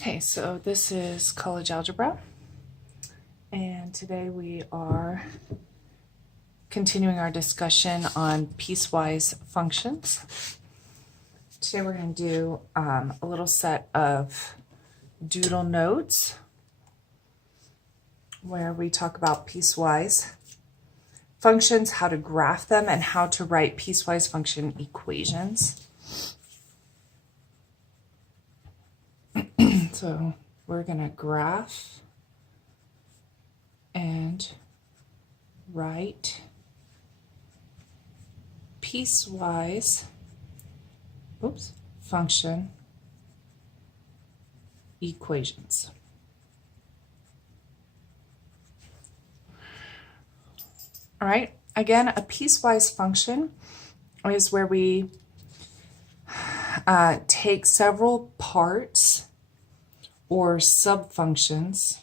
Okay, so this is college algebra, and today we are continuing our discussion on piecewise functions. Today we're going to do a little set of doodle notes where we talk about piecewise functions, how to graph them, and how to write piecewise function equations. So we're going to graph and write piecewise function equations. All right, again, a piecewise function is where we take several parts or subfunctions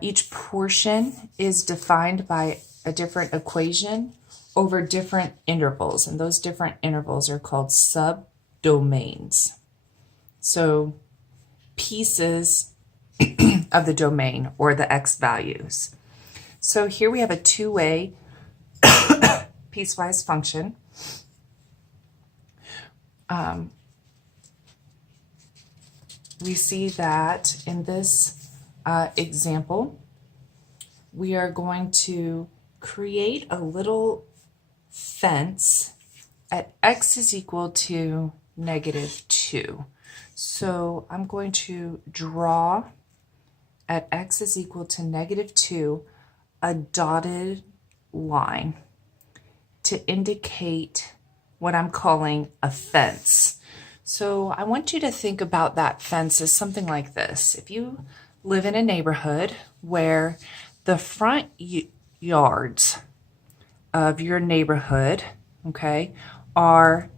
each portion is defined by a different equation over different intervals, and those different intervals are called subdomains. So pieces of the domain or the x values. So here we have a two-way piecewise function. We see that in this example, we are going to create a little fence at x is equal to -2. So I'm going to draw at x is equal to -2 a dotted line to indicate what I'm calling a fence. So I want you to think about that fence as something like this. If you live in a neighborhood where the front yards of your neighborhood, okay, are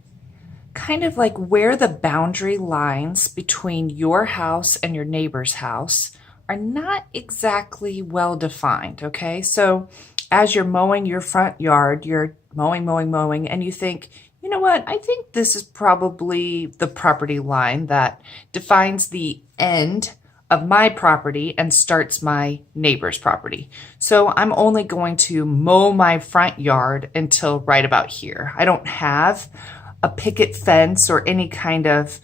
kind of like where the boundary lines between your house and your neighbor's house are not exactly well defined, okay? So as you're mowing your front yard, you're mowing, and you think, you know what, I think this is probably the property line that defines the end of my property and starts my neighbor's property. So I'm only going to mow my front yard until right about here. I don't have a picket fence or any kind of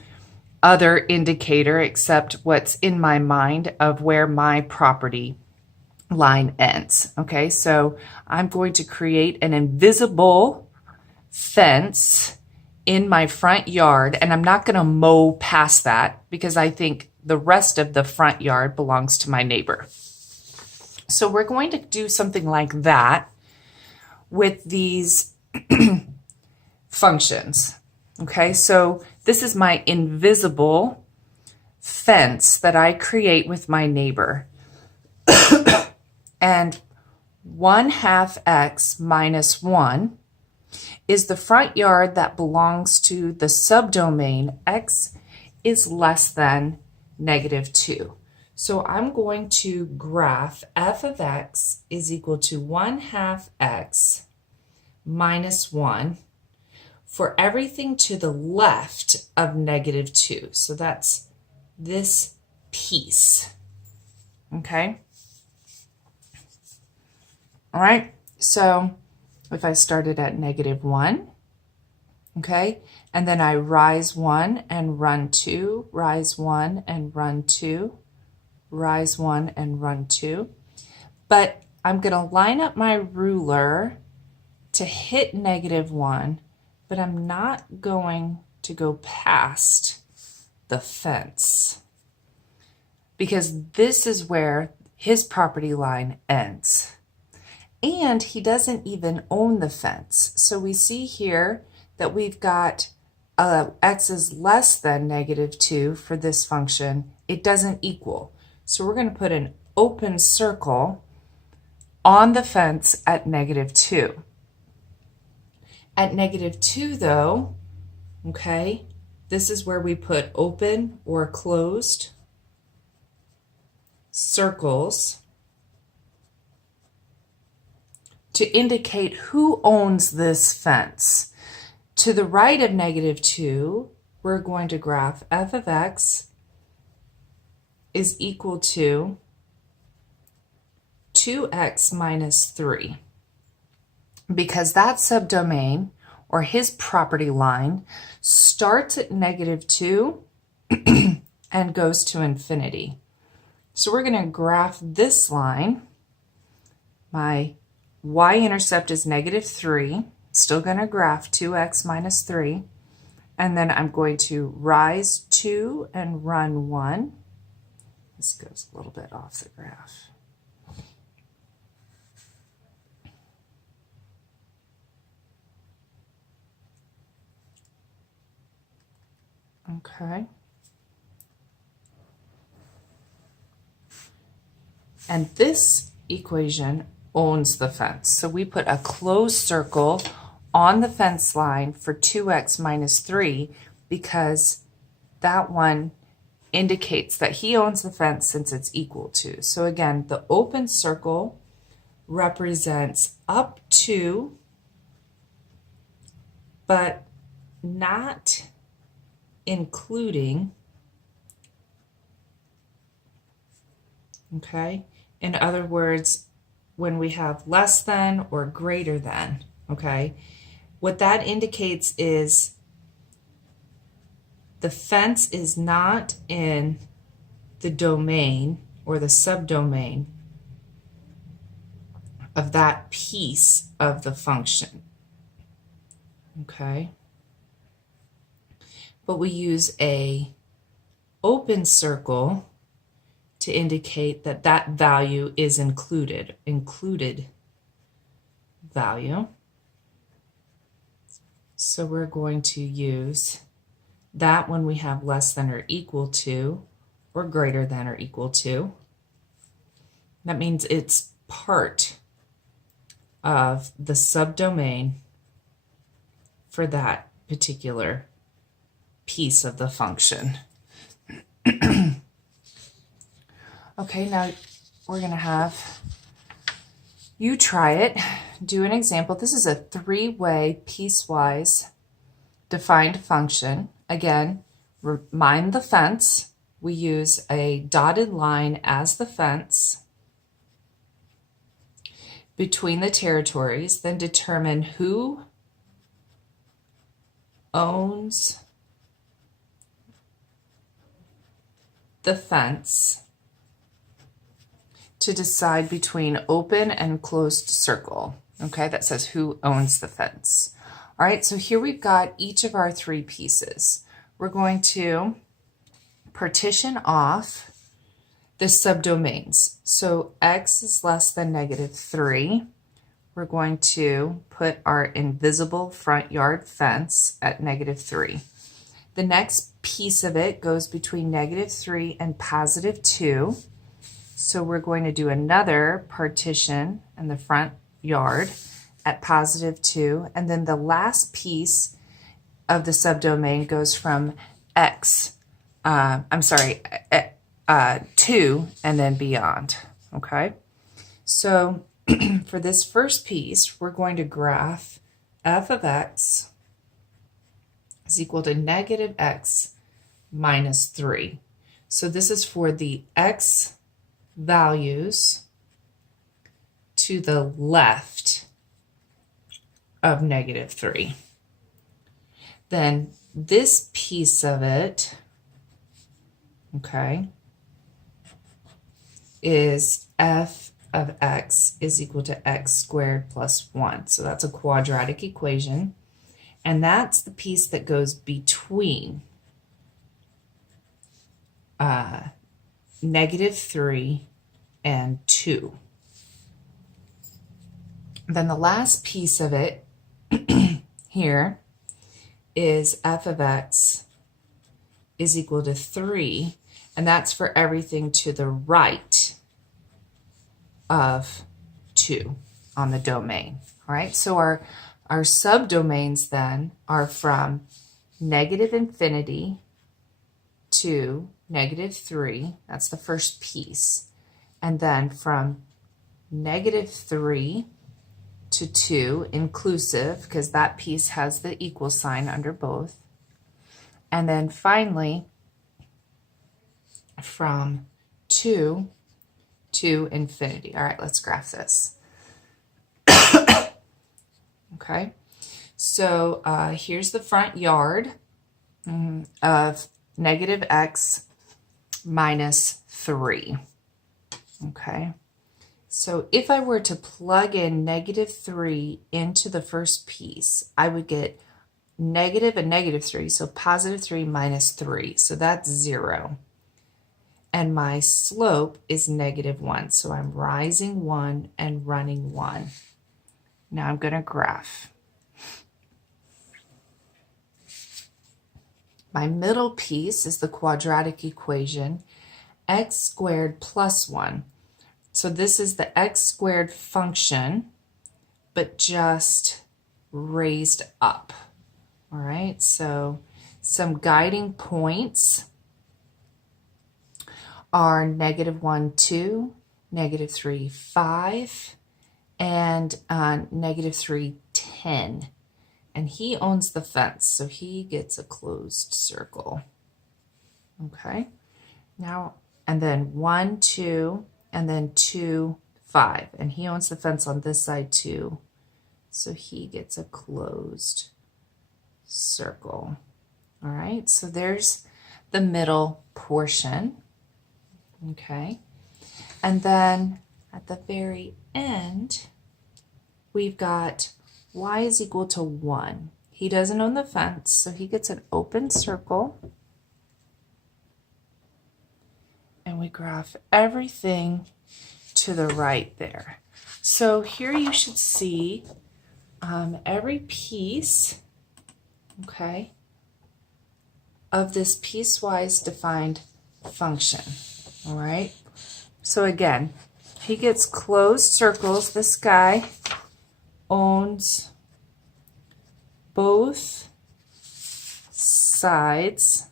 other indicator except what's in my mind of where my property line ends. Okay, so I'm going to create an invisible fence in my front yard, and I'm not going to mow past that because I think the rest of the front yard belongs to my neighbor. So we're going to do something like that with these functions. Okay, so this is my invisible fence that I create with my neighbor. And 1/2 x minus 1 is the front yard that belongs to the subdomain x is less than -2. So I'm going to graph f of x is equal to 1/2 x minus 1 for everything to the left of -2. So that's this piece. Okay? All right, so if I started at -1, okay, and then I rise 1 and run 2, rise 1 and run 2, rise 1 and run 2. But I'm going to line up my ruler to hit -1, but I'm not going to go past the fence because this is where his property line ends. And he doesn't even own the fence. So we see here that we've got x is less than -2 for this function. It doesn't equal. So we're going to put an open circle on the fence at -2. At -2 though, okay, this is where we put open or closed circles to indicate who owns this fence. To the right of -2, we're going to graph f of x is equal to 2x minus 3. Because that subdomain, or his property line, starts at -2 and goes to infinity. So we're going to graph this line. My y-intercept is -3. Still going to graph 2x minus 3. And then I'm going to rise 2 and run 1. This goes a little bit off the graph. Okay. And this equation owns the fence. So we put a closed circle on the fence line for 2x minus 3 because that one indicates that he owns the fence since it's equal to. So again, the open circle represents up to, but not including, okay? In other words, when we have less than or greater than, okay? What that indicates is the fence is not in the domain or the subdomain of that piece of the function, okay? But we use a open circle to indicate that that value is included value. So we're going to use that when we have less than or equal to or greater than or equal to. That means it's part of the subdomain for that particular piece of the function. Okay, now we're going to have you try it. Do an example. This is a three-way piecewise defined function. Again, remind the fence. We use a dotted line as the fence between the territories, then determine who owns the fence to decide between open and closed circle. Okay, that says who owns the fence. All right, so here we've got each of our three pieces. We're going to partition off the subdomains. So x is less than -3. We're going to put our invisible front yard fence at -3. The next piece of it goes between -3 and +2. So we're going to do another partition in the front yard at +2. And then the last piece of the subdomain goes from to and then beyond. Okay. So for this first piece, we're going to graph f of x is equal to -x minus 3. So this is for the x values to the left of -3. Then this piece of it, okay, is f of x is equal to x squared plus 1. So that's a quadratic equation. And that's the piece that goes between -3 and 2. Then the last piece of it here is f of x is equal to 3, and that's for everything to the right of 2 on the domain. All right, so our subdomains then are from -infinity to -3. That's the first piece. And then from -3 to 2 inclusive, because that piece has the equal sign under both. And then finally, from 2 to infinity. All right, let's graph this. Okay, so here's the front yard of negative x minus 3. Okay, so if I were to plug in negative 3 into the first piece, I would get negative and negative 3, so positive 3 minus 3, so that's 0. And my slope is negative 1, so I'm rising 1 and running 1. Now I'm going to graph. My middle piece is the quadratic equation, x squared plus 1. So this is the x squared function, but just raised up. All right, so some guiding points are negative 1, 2, negative 3, 5, and negative 3, 10. And he owns the fence, so he gets a closed circle. Okay, now, and then 1, 2, and then 2, 5. And he owns the fence on this side too, so he gets a closed circle. All right, so there's the middle portion. Okay, and then at the very end, we've got y is equal to 1. He doesn't own the fence, so he gets an open circle. And we graph everything to the right there. So here you should see every piece, okay, of this piecewise defined function. All right, so again, he gets closed circles. This guy owns both sides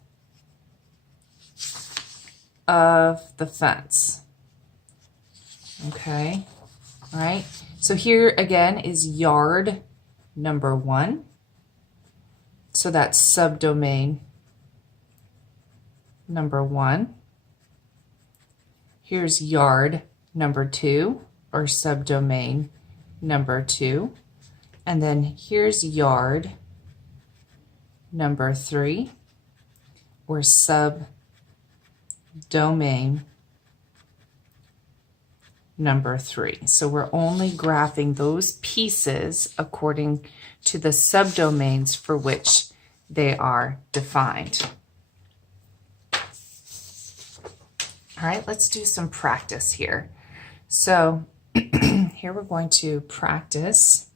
of the fence. Okay, all right, so here again is yard number 1. So that's subdomain number 1. Here's yard number 2, or subdomain number 2. And then here's yard number 3, or subdomain number 3. So we're only graphing those pieces according to the subdomains for which they are defined. All right, let's do some practice here. So here we're going to practice